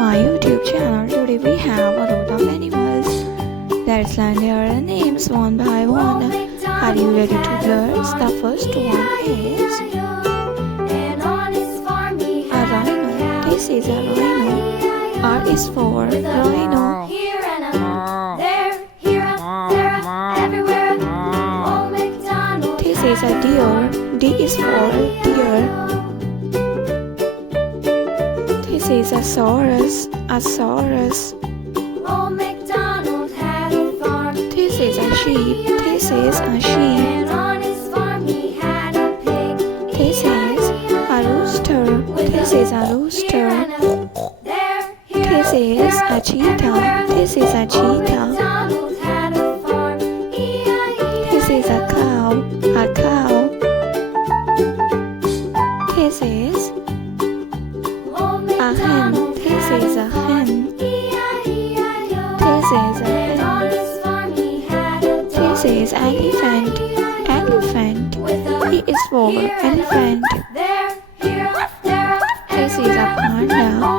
my YouTube channel. Today we have a lot of animals. Let's learn their names one by one. Are you ready to learn? The first one is a rhino. This is a rhino. R is for rhino. This is a deer. D is for deer. This is a saurus. A saurus. Old MacDonald had a farm. This is a sheep. This is a sheep. And on his farm he had a pig. This is a rooster. This is a rooster. This is a cheetah. This is a cheetah. MacDonald had a farm. This is a cow. A cow. This is a hen. This is a hen. This is a hen. This is elephant. Elephant. E is for elephant. This is a panda.